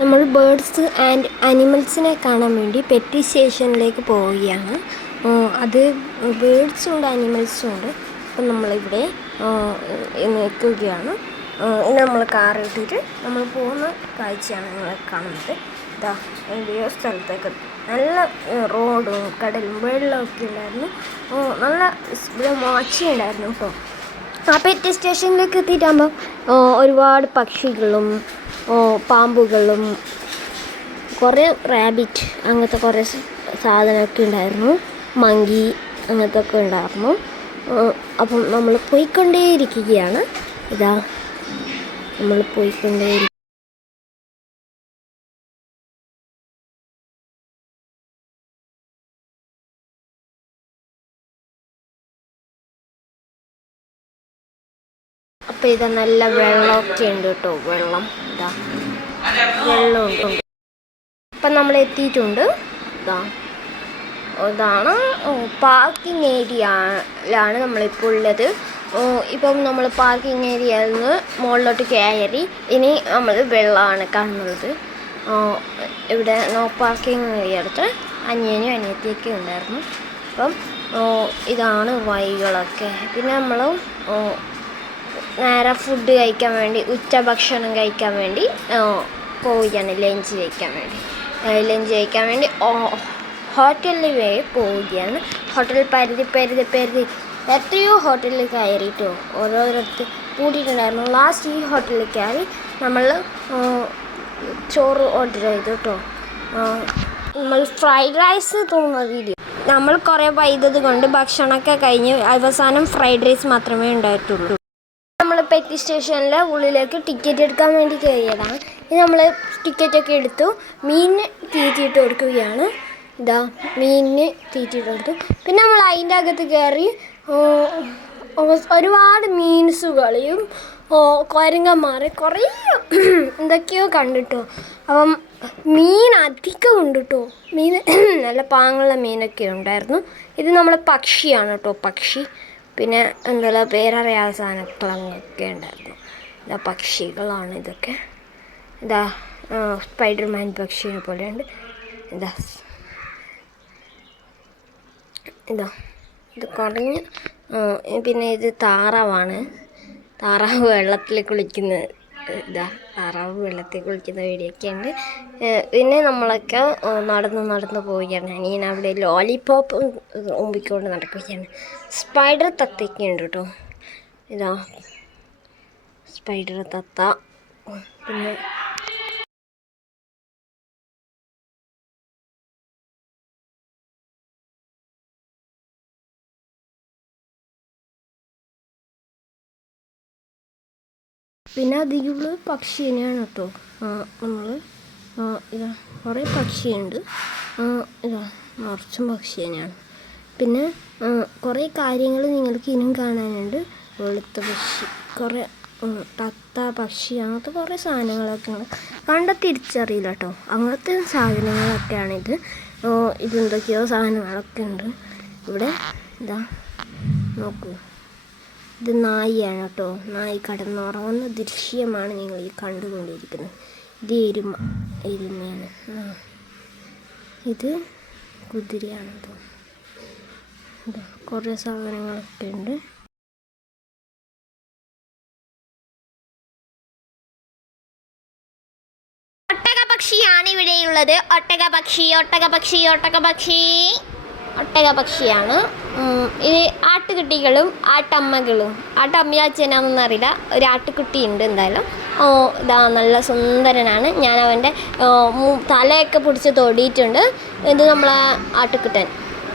നമ്മൾ birds and അനിമൽസിനെ കാണാൻ വേണ്ടി പെറ്റി സ്റ്റേഷനിലേക്ക് പോവുകയാണ്. അത് ബേഡ്സും ഉണ്ട് അനിമൽസും ഉണ്ട്. അപ്പം നമ്മളിവിടെ നിൽക്കുകയാണ്. നമ്മൾ കാർ ഇട്ടിട്ട് നമ്മൾ പോകുന്ന കാഴ്ചയാണ് നിങ്ങൾ കാണുന്നത്. ഇതാ എവിടെയോ സ്ഥലത്തേക്ക് നല്ല റോഡും കടലും വെള്ളമൊക്കെ ഉണ്ടായിരുന്നു. നല്ല ഇവിടെ ഉണ്ടായിരുന്നു കേട്ടോ. ആ പെറ്റി സ്റ്റേഷനിലേക്ക് എത്തിയിട്ടാകുമ്പോൾ ഒരുപാട് പക്ഷികളും പാമ്പുകളും കുറേ റാബിറ്റ് അങ്ങനത്തെ കുറേ സാധനമൊക്കെ ഉണ്ടായിരുന്നു. മങ്കി അങ്ങനത്തെ ഒക്കെ ഉണ്ടായിരുന്നു അപ്പം നമ്മൾ പോയിക്കൊണ്ടേയിരിക്കുകയാണ്. ഇതാ നമ്മൾ പോയിക്കൊണ്ടേ അപ്പം ഇത് നല്ല വെള്ളമൊക്കെ ഉണ്ട് കേട്ടോ വെള്ളം. ഇതാ വെള്ളമുണ്ട്. അപ്പം നമ്മൾ എത്തിയിട്ടുണ്ട്. ഇതാ ഇതാണ് പാർക്കിംഗ് ഏരിയയിലാണ് നമ്മളിപ്പോൾ ഉള്ളത്. ഇപ്പം നമ്മൾ പാർക്കിംഗ് ഏരിയയിൽ നിന്ന് മുകളിലോട്ട് കയറി ഇനി നമ്മൾ വെള്ളമാണ് കാണുന്നത്. ഇവിടെ നോ പാർക്കിംഗ് ഏരിയ അടുത്ത് അനിയനും അനിയത്തിയൊക്കെ ഉണ്ടായിരുന്നു. അപ്പം ഇതാണ് വഴികളൊക്കെ. പിന്നെ നമ്മൾ നേരെ ഫുഡ് കഴിക്കാൻ വേണ്ടി ഉച്ചഭക്ഷണം കഴിക്കാൻ വേണ്ടി പോവുകയാണ് ലഞ്ച് കഴിക്കാൻ വേണ്ടി. ലഞ്ച് കഴിക്കാൻ വേണ്ടി ഹോട്ടലിൽ വേ പോവുകയാണ്. ഹോട്ടൽ പരിധി പരിധി പരിധി. എത്രയോ ഹോട്ടലിൽ കയറിയിട്ടോ ഓരോരുത്തർ കൂട്ടിയിട്ടുണ്ടായിരുന്നു ലാസ്റ്റ് ഈ ഹോട്ടലിൽ കയറി നമ്മൾ ചോറ് ഓർഡർ ചെയ്തു കേട്ടോ നമ്മൾ ഫ്രൈഡ് റൈസ് തോന്നുന്നത് നമ്മൾ കുറേ വൈദ്യുതി കൊണ്ട് ഭക്ഷണമൊക്കെ കഴിഞ്ഞ് അവസാനം ഫ്രൈഡ് റൈസ് മാത്രമേ ഉണ്ടായിട്ടുള്ളൂ. പെറ്റി സ്റ്റേഷനിലെ ഉള്ളിലേക്ക് ടിക്കറ്റ് എടുക്കാൻ വേണ്ടി കയറിയതാണ്. ഇത് നമ്മൾ ടിക്കറ്റൊക്കെ എടുത്തു. മീനിന് തീറ്റിയിട്ട് കൊടുക്കുകയാണ്. ഇതാ മീനിന് തീറ്റിയിട്ട് കൊടുത്തു. പിന്നെ നമ്മൾ അതിന്റെ അകത്ത് കയറി ഒരുപാട് മീൻസുകളെയും കൊരങ്ങന്മാരെ കുറേ എന്തൊക്കെയോ കണ്ടിട്ടോ. അപ്പം മീൻ അധികം ഉണ്ട് കേട്ടോ മീൻ നല്ല പാങ്ങുള്ള മീനൊക്കെ ഉണ്ടായിരുന്നു. ഇത് നമ്മളെ പക്ഷിയാണ് കേട്ടോ പക്ഷി. പിന്നെ എന്താ പേരറിയാത്ത സാധനങ്ങളൊക്കെ ഉണ്ടായിരുന്നു. ഇതാ പക്ഷികളാണ് ഇതൊക്കെ. ഇതാ സ്പൈഡർമാൻ പക്ഷിയെ പോലെയുണ്ട്. ഇതാ. ഇതാ ഇത് കുറഞ്ഞ് പിന്നെ ഇത് താറാവാണ്. താറാവ് വെള്ളത്തിൽ കുളിക്കുന്ന ഇതാ താറാവ് വെള്ളത്തിൽ കുളിക്കുന്ന വീഡിയോയൊക്കെ ഉണ്ട്. പിന്നെ നമ്മളൊക്കെ നടന്ന് നടന്ന് പോവുകയാണ്. അനിയൻ അവിടെ ലോലിപോപ്പ് ഉമ്പിക്കൊണ്ട് നടക്കുകയാണ്. സ്പൈഡർ തത്തയൊക്കെ ഉണ്ട് കേട്ടോ. ഇതാ സ്പൈഡർ തത്ത. പിന്നെ പിന്നെ അധികമുള്ള തന്നെയാണ് കേട്ടോ. നമ്മൾ ഇതാ കുറേ പക്ഷിയുണ്ട് ഇതാ നിറച്ചും പക്ഷി തന്നെയാണ്. പിന്നെ കുറേ കാര്യങ്ങൾ നിങ്ങൾക്ക് ഇനിയും കാണാനുണ്ട്. വെളുത്ത പക്ഷി കുറേ തത്ത പക്ഷി അങ്ങനത്തെ കുറേ സാധനങ്ങളൊക്കെ ഉണ്ട്. കണ്ട തിരിച്ചറിയില്ല കേട്ടോ. അങ്ങനത്തെ സാധനങ്ങളൊക്കെയാണിത്. ഇതെന്തൊക്കെയോ സാധനങ്ങളൊക്കെ ഉണ്ട്. ഇവിടെ ഇതാ നോക്കൂ. ഇത് നായിയാണ് കേട്ടോ. നായി കടന്നുറങ്ങുന്ന ദൃശ്യമാണ് നിങ്ങൾ ഈ കണ്ടുകൊണ്ടിരിക്കുന്നത്. ഇത് എരുമ എരുമയാണ്. ആ. ഇത് കുതിരയാണ് കേട്ടോ. കുറേ സാധനങ്ങളൊക്കെ ഉണ്ട്. ാണ് ഇവിടെയുള്ളത്. ഒട്ടക പക്ഷി ഒട്ടക പക്ഷി ഒട്ടക പക്ഷി ഒട്ടക പക്ഷിയാണ് ഇത് ഇത് ആട്ടുകുട്ടികളും ആട്ടമ്മകളും. ആട്ടമ്മയാച്ചനാണെന്ന് അറിയില്ല. ഒരു ആട്ടുകുട്ടി ഉണ്ട് എന്തായാലും. ഓ ഇതാ നല്ല സുന്ദരനാണ്. ഞാൻ അവന്റെ തലയൊക്കെ പിടിച്ച് തൊടിയിട്ടുണ്ട്. ഇത് നമ്മളെ ആട്ടുകുട്ടൻ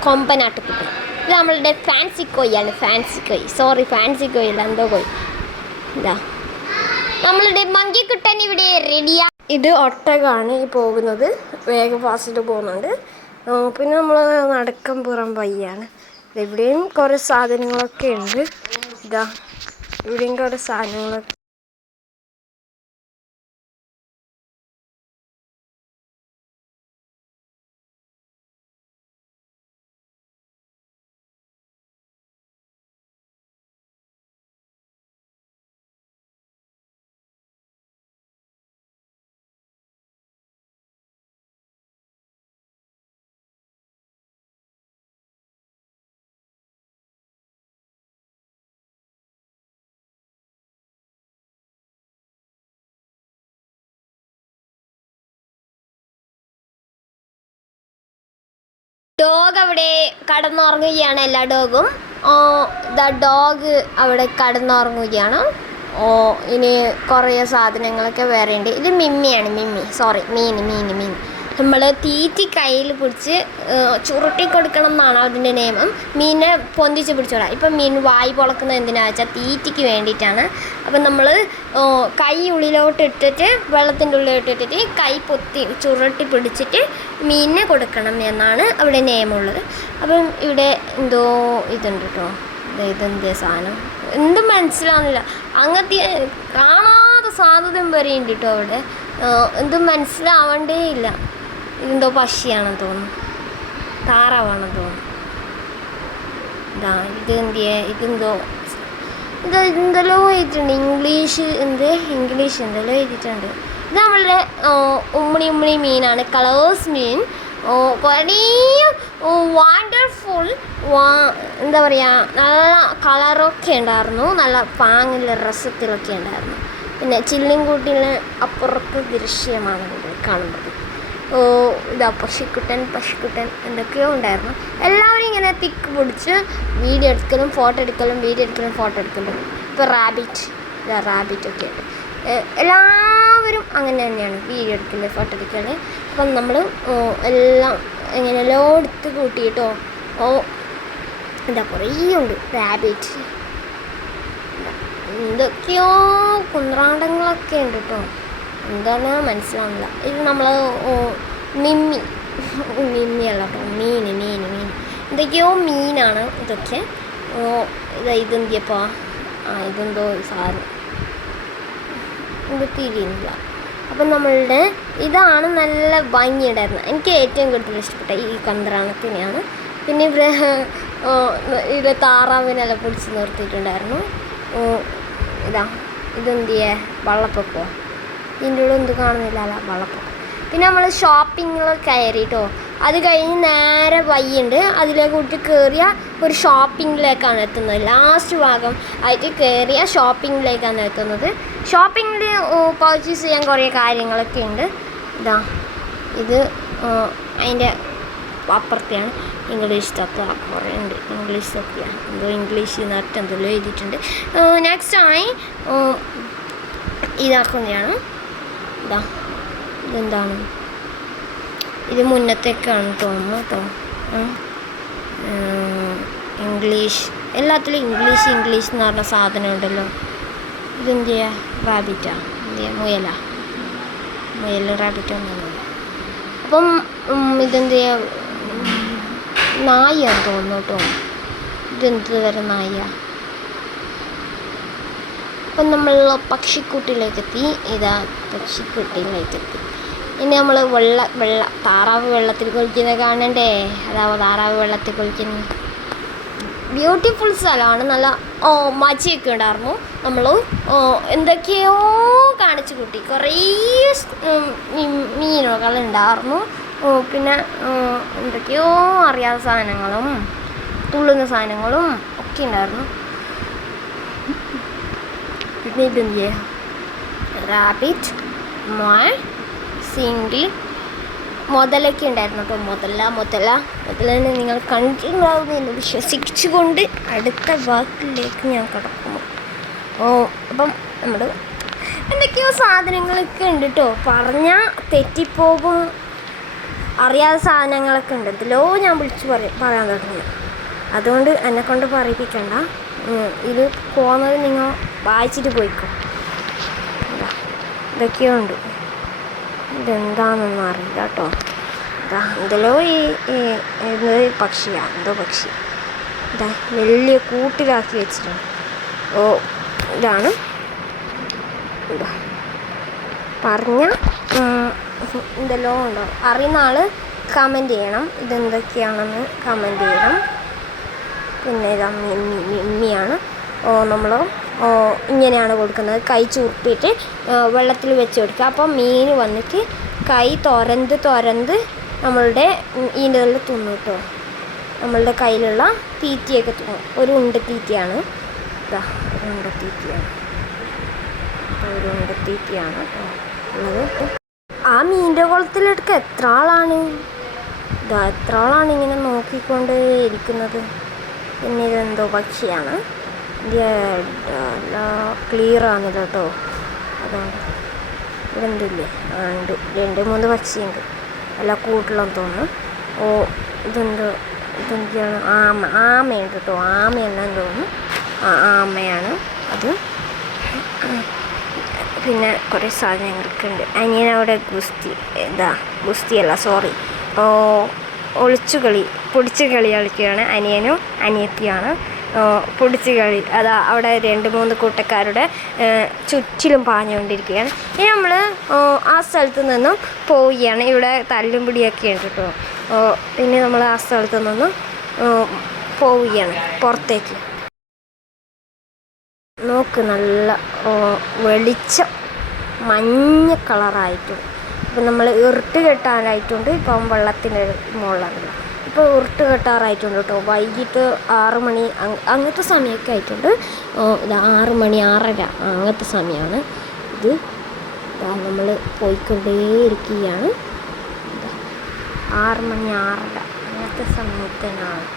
കൊമ്പൻ ആട്ടുകുട്ടൻ. ഇത് നമ്മളുടെ fancy കോയിയാണ് fancy koi. Sorry fancy koi അല്ല എന്തോ കോയി. ഇതാ നമ്മളുടെ മങ്കിക്കുട്ടൻ ഇവിടെ റെഡിയാ ഇത് ഒട്ടകാണ് ഈ പോകുന്നത്. വേഗം ഫാസ്റ്റിൽ പോകുന്നുണ്ട്. പിന്നെ നമ്മൾ നടക്കം പുറം വയ്യാണ് ഇവിടെയും കുറേ സാധനങ്ങളൊക്കെ ഉണ്ട്. ഇതാ ഇവിടെയും കുറേ സാധനങ്ങളൊക്കെ ഡോഗ് അവിടെ കടന്നുറങ്ങുകയാണ് എല്ലാ ഡോഗും ഓ ദ ഡോഗ് അവിടെ കടന്നുറങ്ങുകയാണ്. ഓ ഇനി കുറേ സാധനങ്ങളൊക്കെ വേറെ ഉണ്ട് ഇത് മിമ്മിയാണ് മിമ്മി. സോറി മീൻ മീൻ മീൻ. നമ്മൾ തീറ്റി കയ്യിൽ പിടിച്ച് ചുരുട്ടി കൊടുക്കണം എന്നാണ് അതിന്റെ നിയമം. മീനിനെ പൊന്തിച്ച് പിടിച്ചോളാം. ഇപ്പം മീൻ വായി പൊളക്കുന്നത് എന്തിനാ വെച്ചാൽ തീറ്റിക്ക് വേണ്ടിയിട്ടാണ്. അപ്പം നമ്മൾ കൈ ഉള്ളിലോട്ട് ഇട്ടിട്ട് വെള്ളത്തിന്റെ ഉള്ളിലോട്ട് ഇട്ടിട്ട് കൈ പൊത്തി ചുരുട്ടി പിടിച്ചിട്ട് മീനിനെ കൊടുക്കണം എന്നാണ് അവിടെ നിയമമുള്ളത്. അപ്പം ഇവിടെ എന്തോ ഇതുണ്ട് കേട്ടോ ഇതെന്തേ സാധനം? എന്തും മനസ്സിലാവുന്നില്ല. അങ്ങനത്തെ കാണാതെ സാധ്യതയും വരെയുണ്ട് കേട്ടോ അവിടെ. എന്തും മനസ്സിലാവണ്ടേ ഇല്ല ഇതെന്തോ പശിയാണെന്ന് തോന്നുന്നു. താറാവാണെന്ന് തോന്നുന്നു. ഇതാ ഇത് എന്തിയെ ഇതെന്തോ ഇത് എന്തെല്ലോ എഴുതിയിട്ടുണ്ട്. ഇംഗ്ലീഷ് എന്ത്? ഇംഗ്ലീഷ് എന്തെല്ലോ എഴുതിയിട്ടുണ്ട്. ഇത് നമ്മളുടെ ഉമ്മണി ഉമ്മണി മീനാണ്. കളേഴ്സ് മീൻ. കുറേ വണ്ടർഫുൾ എന്താ പറയുക നല്ല കളറൊക്കെ ഉണ്ടായിരുന്നു. നല്ല പാങ്ങിലെ രസത്തിലൊക്കെ ഉണ്ടായിരുന്നു. പിന്നെ ചില്ലിൻകൂട്ടിന് അപ്പുറത്ത് ദൃശ്യമാണ് കാണുന്നത്. ഇതാ പശുക്കുട്ടൻ പശുക്കുട്ടൻ എന്തൊക്കെയോ ഉണ്ടായിരുന്നു. എല്ലാവരും ഇങ്ങനെ തിക്ക് പിടിച്ച് വീഡിയോ എടുക്കലും ഫോട്ടോ എടുക്കലും വീഡിയോ എടുക്കലും ഫോട്ടോ എടുക്കലും. ഇപ്പോൾ റാബിറ്റ് ഇതാ റാബിറ്റ് ഒക്കെ ഉണ്ട്. എല്ലാവരും അങ്ങനെ തന്നെയാണ് വീഡിയോ എടുക്കൽ ഫോട്ടോ എടുക്കൽ. അപ്പം നമ്മൾ എല്ലാം എങ്ങനെയല്ലോ എടുത്ത് കൂട്ടിയിട്ടോ ഓ എന്താ കുറേ ഉണ്ട് റാബിറ്റ് എന്തൊക്കെയോ കുന്ത്രാണ്ടങ്ങളൊക്കെ ഉണ്ട് കേട്ടോ എന്താണ് മനസ്സിലാവുന്നില്ല. ഇത് നമ്മൾ മിമ്മി. മിമ്മിയല്ല കേട്ടോ. മീൻ മീൻ മീൻ എന്തൊക്കെയോ മീനാണ് ഇതൊക്കെ. ഓ ഇതാ ഇതെന്തിയപ്പോൾ ആ ഇതെന്തോ സാധനം. ഇത് തിരിയുന്നില്ല. അപ്പം നമ്മളുടെ ഇതാണ് നല്ല ഭംഗിയുണ്ടായിരുന്നത്. എനിക്ക് ഏറ്റവും കൂടുതൽ ഇഷ്ടപ്പെട്ട ഈ കന്ത്രാണത്തിനെയാണ് പിന്നെ ഇവിടെ ഇവിടെ താറാവിനെല്ലാം പിടിച്ച് നിർത്തിയിട്ടുണ്ടായിരുന്നു. ഇതാ. ഇതെന്തിയേ വള്ളപ്പൊക്കോ? ഇതിന്റെ കൂടെ എന്ത് കാണുന്നില്ല വെള്ളപ്പൊക്കം. പിന്നെ നമ്മൾ ഷോപ്പിങ്ങിൽ കയറിയിട്ടോ അത് കഴിഞ്ഞ് നേരെ വയ്യുണ്ട് അതിലേക്ക് കൂട്ടി കയറിയ ഒരു ഷോപ്പിങ്ങിലേക്കാണ് എത്തുന്നത്. ലാസ്റ്റ് ഭാഗം ആയിട്ട് കയറിയ ഷോപ്പിങ്ങിലേക്കാണ് എത്തുന്നത്. ഷോപ്പിങ്ങിൽ പർച്ചേസ് ചെയ്യാൻ കുറേ കാര്യങ്ങളൊക്കെ ഉണ്ട്. ഇതാ ഇത് അതിന്റെ അപ്പുറത്തെയാണ് ഇംഗ്ലീഷ് തത്വ. കുറേ ഉണ്ട്. ഇംഗ്ലീഷ് തത്വയാണ് എന്തോ ഇംഗ്ലീഷ് നട്ട് എന്തെല്ലോ എഴുതിയിട്ടുണ്ട് നെക്സ്റ്റ് ആയി ഇതാക്കുന്നതാണ്. ഇതാ ഇതെന്താണ്? ഇത് മുന്നത്തേക്കാണ് തോന്നുന്നു കേട്ടോ. ഇംഗ്ലീഷ്. എല്ലാത്തിലും ഇംഗ്ലീഷ് ഇംഗ്ലീഷ് എന്ന് പറഞ്ഞ സാധനം ഉണ്ടല്ലോ ഇതെന്ത് ചെയ്യുക റാബിറ്റാ. എന്ത് ചെയ്യുക മുയല. മുയൽ റാബിറ്റ് അപ്പം ഇതെന്ത് ചെയ്യുക നായിയാണ് തോന്നുന്നു കേട്ടോ. ഇതെന്ത് തരം നായ? അപ്പം നമ്മൾ പക്ഷിക്കുട്ടിയിലേക്ക് എത്തി ഇതാ പക്ഷിക്കുട്ടിയിലേക്ക് എത്തി ഇനി നമ്മൾ വെള്ള വെള്ള താറാവ് വെള്ളത്തിൽ കുളിക്കുന്നത് കാണണ്ടേ? അതാവോ താറാവ് വെള്ളത്തിൽ കുളിക്കുന്നത് ബ്യൂട്ടിഫുൾ സ്ഥലമാണ്. നല്ല ഓ മച്ചയൊക്കെ ഉണ്ടായിരുന്നു. നമ്മൾ എന്തൊക്കെയോ കാണിച്ചു കൂട്ടി. കുറേ മീനുകൾ ഉണ്ടായിരുന്നു. പിന്നെ എന്തൊക്കെയോ അറിയാത്ത സാധനങ്ങളും തുള്ളുന്ന സാധനങ്ങളും ഒക്കെ ഉണ്ടായിരുന്നു. പിന്നെ ഇതെന്തിയെ റാബിറ്റ് മോയ് സിംഗിൾ മുതലൊക്കെ ഉണ്ടായിരുന്നു കേട്ടോ. മുതല മുതല. മുതലനെ നിങ്ങൾ കണ്ടിട്ടുണ്ടാവുമെന്ന് എന്ന് വിശ്വസിച്ചുകൊണ്ട് അടുത്ത വാക്കിലേക്ക് ഞാൻ കിടക്കുന്നു. ഓ അപ്പം നമ്മൾ എന്തൊക്കെയോ സാധനങ്ങളൊക്കെ ഉണ്ട് കേട്ടോ. പറഞ്ഞാൽ തെറ്റിപ്പോകും. അറിയാത്ത സാധനങ്ങളൊക്കെ ഉണ്ട്. ഇതിലോ ഞാൻ വിളിച്ച് പറയാം പറയാൻ തുടങ്ങി. അതുകൊണ്ട് എന്നെക്കൊണ്ട് പറയിപ്പിക്കണ്ട. ഇത് പോകുന്നത് നിങ്ങൾ വായിച്ചിട്ട് പോയിക്കോ. ഇതാ, ഇതൊക്കെയോ ഉണ്ട് ഇതെന്താണെന്നൊന്നും അറിയില്ല കേട്ടോ. ഇതാ ഇതിലോ ഈ ഈ പക്ഷിയാണ് എന്തോ പക്ഷി. ഇതാ വലിയ കൂട്ടിലാക്കി വെച്ചിട്ടുണ്ട്. ഓ ഇതാണ്. ഇതാ പറഞ്ഞ എന്തെല്ലോ ഉണ്ടോ? അറിയുന്ന ആൾ കമന്റ് ചെയ്യണം. ഇതെന്തൊക്കെയാണെന്ന് കമന്റ് ചെയ്യണം. പിന്നെ ഇതാ മിമ്മി മിമ്മിയാണ്. ഓ നമ്മൾ ഓ ഇങ്ങനെയാണ് കൊടുക്കുന്നത്. കൈ ചുരുട്ടിയിട്ട് വെള്ളത്തിൽ വെച്ച് കൊടുക്കുക. അപ്പോൾ മീൻ വന്നിട്ട് കൈ തുരന്ത് തുരന്ത് നമ്മളുടെ ഇതിന്റെ ഉള്ളിൽ തിന്നു കേട്ടോ. നമ്മളുടെ കയ്യിലുള്ള തീറ്റിയൊക്കെ തിന്നു. ഒരു ഉണ്ട തീറ്റിയാണ്. ഉണ്ട തീറ്റിയാണ്. ഒരു ഉണ്ട തീറ്റിയാണ് ഉള്ളത് ആ മീന്റെ കുളത്തിലെടുക്ക എത്ര ആളാണ്? ഇതാ എത്ര ആളാണ് ഇങ്ങനെ നോക്കിക്കൊണ്ട് ഇരിക്കുന്നത്? പിന്നെ ഇതെന്തോ പക്ഷിയാണ്. ക്ലിയർ ആണത് കേട്ടോ. അതുകൊണ്ട് ഇവിടെ എന്തില്ലേ ആ ഉണ്ട്. രണ്ട് മൂന്ന് പക്ഷിയുണ്ട്. അല്ല കൂട്ടിലെന്ന് തോന്നുന്നു. ഓ ഇതെന്തോ ഇതെന്താണ് ആമ ആമയുണ്ട് കേട്ടോ. ആമയല്ലെന്ന് തോന്നുന്നു. ആ ആമയാണ് അത്. പിന്നെ കുറേ സാധനങ്ങളൊക്കെ ഉണ്ട് അനിയനവിടെ ഗുസ്തി എന്താ ഗുസ്തിയല്ല സോറി ഓ ഒളിച്ചു കളി പൊടിച്ചു കളി കളിക്കുകയാണ് അനിയനും അനിയത്തിയാണ്. പൊടിച്ചു കളി അതാ അവിടെ രണ്ട് മൂന്ന് കൂട്ടക്കാരുടെ ചുറ്റിലും പാഞ്ഞുകൊണ്ടിരിക്കുകയാണ്. ഇനി നമ്മൾ ആ സ്ഥലത്ത് നിന്നും പോവുകയാണ്. ഇവിടെ തല്ലും പിടിയൊക്കെ ഉണ്ട് കേട്ടോ. ഇനി നമ്മൾ ആ സ്ഥലത്ത് നിന്നും പോവുകയാണ് പുറത്തേക്ക്. നോക്ക് നല്ല വെളിച്ചം മഞ്ഞ കളറായിട്ടുണ്ട് ഇപ്പം നമ്മൾ ഇരുട്ട് കെട്ടാനായിട്ടുണ്ട്. ഇപ്പം വെള്ളത്തിന്റെ മുകളിലാണ് ഇപ്പോൾ ഉരുട്ട് കെട്ടാറായിട്ടുണ്ട് കേട്ടോ. വൈകിട്ട് ആറ് മണി അങ് അങ്ങനത്തെ സമയമൊക്കെ ആയിട്ടുണ്ട്. ഇത് ആറ് മണി ആറര അങ്ങനത്തെ സമയമാണ്. ഇത് നമ്മൾ പോയിക്കൊണ്ടേയിരിക്കുകയാണ്. ആറ് മണി ആറര അങ്ങനത്തെ സമയത്തിനാണ്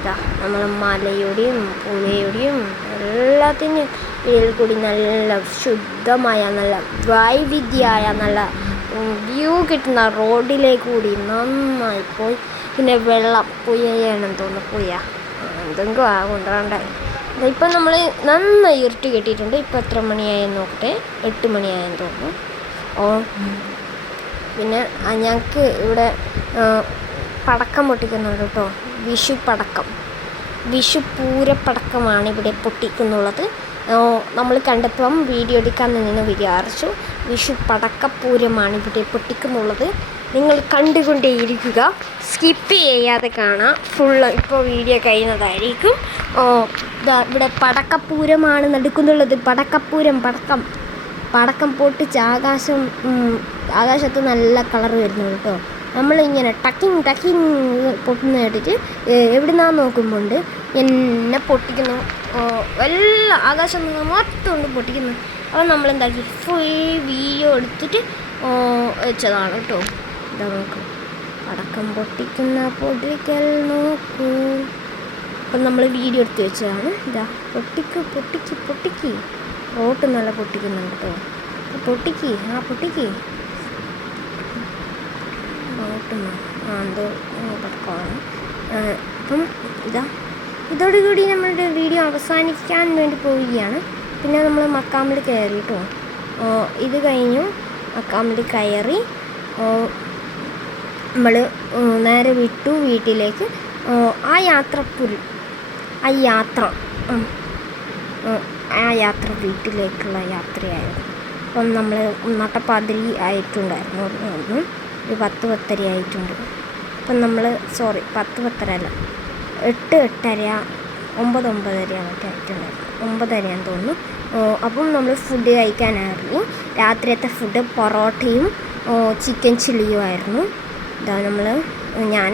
ഇതാ നമ്മൾ മലയുടെയും പുഴയുടെയും എല്ലാത്തിനും ഇതിൽ കൂടി നല്ല ശുദ്ധമായ നല്ല വൈവിധ്യമായ നല്ല വ്യൂ കിട്ടുന്ന റോഡിലേക്ക് കൂടി നന്നായി പോയി. പിന്നെ വെള്ളം പുഴയാണെന്ന് തോന്നുന്നു. പുയ്യ എന്തെങ്കിലും ആ കൊണ്ടുവരണ്ടായി. ഇപ്പം നമ്മൾ നന്നായി ഇരുട്ട് കെട്ടിയിട്ടുണ്ട്. ഇപ്പം എത്ര മണിയായെന്ന് നോക്കട്ടെ. എട്ട് മണിയായെന്ന് തോന്നുന്നു. ഓ. പിന്നെ ഞങ്ങൾക്ക് ഇവിടെ പടക്കം പൊട്ടിക്കുന്നുണ്ട് കേട്ടോ. വിഷു പടക്കം. വിഷു പൂരപ്പടക്കമാണ് ഇവിടെ പൊട്ടിക്കുന്നുള്ളത്. നമ്മൾ കണ്ടപ്പം വീഡിയോ എടുക്കാൻ നിന്ന് വിചാരിച്ചു വിഷു പടക്കപ്പൂരമാണ് ഇവിടെ പൊട്ടിക്കുന്നുള്ളത്. നിങ്ങൾ കണ്ടുകൊണ്ടേയിരിക്കുക. സ്കിപ്പ് ചെയ്യാതെ കാണാം. ഫുള്ള് ഇപ്പോൾ വീഡിയോ കഴിയുന്നതായിരിക്കും. ഇവിടെ പടക്കപ്പൂരമാണ് നടക്കുന്നുള്ളത്. പടക്കപ്പൂരം പടക്കം. പടക്കം പൊട്ടിച്ച് ആകാശം ആകാശത്ത് നല്ല കളർ വരുന്നു കേട്ടോ. നമ്മളിങ്ങനെ ടക്കിങ് ടക്കിങ് പൊട്ടുന്ന കേട്ടിട്ട് എവിടെ നിന്നാ നോക്കുമ്പോണ്ട്? എന്നെ പൊട്ടിക്കുന്നു. എല്ലാം ആകാശം നിന്ന് മൊത്തം കൊണ്ട് പൊട്ടിക്കുന്നു അപ്പോൾ നമ്മളെന്താക്കി? ഫുൾ വീഡിയോ എടുത്തിട്ട് വെച്ചതാണ് കേട്ടോ. ഇതാ നോക്ക്. അടക്കം പൊട്ടിക്കുന്ന പൊടിക്കൽ നോക്കൂ. അപ്പം നമ്മൾ വീഡിയോ എടുത്ത് വെച്ചതാണ്. ഇതാ പൊട്ടിക്ക് പൊട്ടിക്ക് പൊട്ടിക്ക്. റോട്ട് നല്ല പൊട്ടിക്കുന്നുണ്ട് കേട്ടോ. പൊട്ടിക്ക് ആ പൊട്ടിക്ക്. റോട്ട് ആ എന്തോ പടക്കമാണ്. അപ്പം ഇതാ ഇതോടുകൂടി നമ്മളുടെ വീഡിയോ അവസാനിക്കാൻ വേണ്ടി പോവുകയാണ്. പിന്നെ നമ്മൾ മക്കാമിൽ കയറി ഓ, ഇത് കഴിഞ്ഞു. മക്കാമിൽ കയറി നമ്മൾ നേരെ വിട്ടു വീട്ടിലേക്ക്. ആ യാത്ര പുരി ആ യാത്ര ആ യാത്ര വീട്ടിലേക്കുള്ള യാത്രയായിരുന്നു. അപ്പം നമ്മൾ നട്ടപ്പാതിരി ആയിട്ടുണ്ടായിരുന്നു. ഒരു പത്ത് പത്തര ആയിട്ടുണ്ട്. അപ്പം നമ്മൾ സോറി പത്ത് പത്തര അല്ല. എട്ട് എട്ടര ഒമ്പത് ഒമ്പതര മറ്റേ ആയിട്ടുണ്ടായിരുന്നു ഒമ്പതരയാന്ന് തോന്നുന്നു. അപ്പം നമ്മൾ ഫുഡ് കഴിക്കാനായിരുന്നു. രാത്രിയത്തെ ഫുഡ് പൊറോട്ടയും ചിക്കൻ ചില്ലിയും ആയിരുന്നു. ഇതാ നമ്മൾ ഞാൻ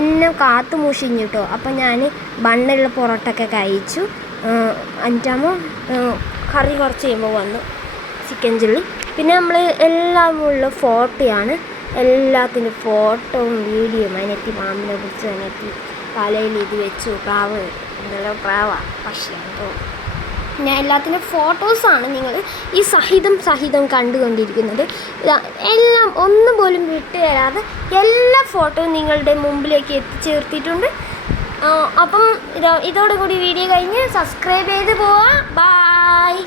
എന്നെ കാത്തു മൂഷിഞ്ഞു കേട്ടോ അപ്പം ഞാൻ ബണ്ണുള്ള പൊറോട്ട ഒക്കെ കഴിച്ചു അഞ്ചാമോ കറി കുറച്ച് കഴിയുമ്പോൾ വന്നു. ചിക്കൻ ചില്ലി പിന്നെ നമ്മൾ എല്ലാം ഉള്ള ഫോട്ടോയാണ് എല്ലാത്തിന്റെ ഫോട്ടോയും വീഡിയോയും അതിനെത്തി മാമിനെ കുറിച്ച് അതിനെത്തി തലയിൽ ഇത് വെച്ചു. പ്രാവ് എന്തെല്ലാം പ്രാവ. പക്ഷിയാണ് തോന്നുന്നു പിന്നെ എല്ലാത്തിനും ഫോട്ടോസാണ് നിങ്ങൾ ഈ സഹിതം സഹിതം കണ്ടുകൊണ്ടിരിക്കുന്നത്. എല്ലാം ഒന്നും പോലും വിട്ടുതരാതെ എല്ലാ ഫോട്ടോയും നിങ്ങളുടെ മുമ്പിലേക്ക് എത്തിച്ചേർത്തിട്ടുണ്ട്. അപ്പം ഇതോ ഇതോടുകൂടി വീഡിയോ കഴിഞ്ഞ് സബ്സ്ക്രൈബ് ചെയ്ത് പോവാം. ബായ്